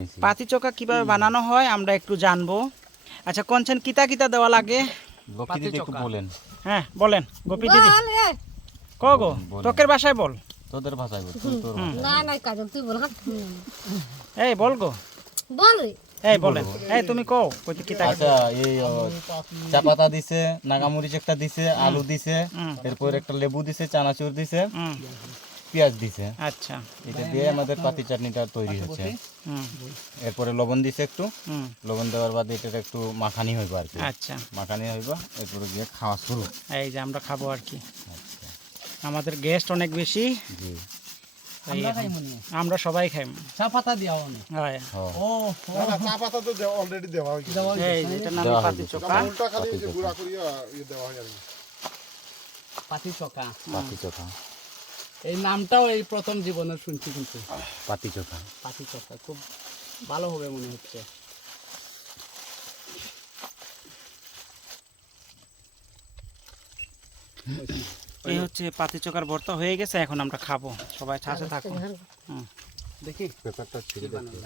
পাতি চোখা কিভাবে বানানো হয় আমরা একটু জানবো। আচ্ছা কোনছেন কিতা কিতা দেওয়া লাগে গোপী দিদি একটু বলেন। হ্যাঁ বলেন গোপী দিদি কগো তোকের ভাষায় বল। তোদের ভাষায় বল, তুই তোর ভাষায়। না না কাজল তুই বল। এই বল গো বল এই বলেন এই তুমি কও কইতে কিতা আচ্ছা এই চা পাতা দিছে, নাগামরিচ একটা দিছে, আলু দিছে, এরপর একটা লেবু দিছে, চানাচুর দিছে, পেঁয়াজ দিছে। আচ্ছা এটা দিয়ে আমাদের পাতি চাটনিটা তৈরি হচ্ছে। হুম এরপরে লবণ দিছে একটু, হুম লবণ দেওয়ার বাদে এটা একটু মাখানি হইব আর কি। আচ্ছা মাখানি হইব, এরপরে গিয়ে খাওয়া শুরু। এই যে আমরা খাবো আর কি। আচ্ছা আমাদের গেস্ট অনেক বেশি, জি এই আমরা সবাই খাই। চা পাতা দেওয়া অনেক। হয় হ্যাঁ ও না চা পাতা তো অলরেডি দেওয়া হয়েছে। এই যে এটার নাম দেওয়া পাতি হয়েছে। চোখা। উল্টা খালি যে গুঁড়া করিয়া দেওয়া হয় আর কি। পাতি চোখা, পাতি চোখা, এই নামটাও এই প্রথম জীবনে শুনছি, কিন্তু পাতি চোখা। পাতি চোখা খুব ভালো হবে মনে হচ্ছে। এই হচ্ছে পাতি চোখার ভর্তা হয়ে গেছে, এখন আমরা খাবো। সবাই ছাঁচে থাকুন। দেখি পেপারটা ছিঁড়ে কি বানাবে।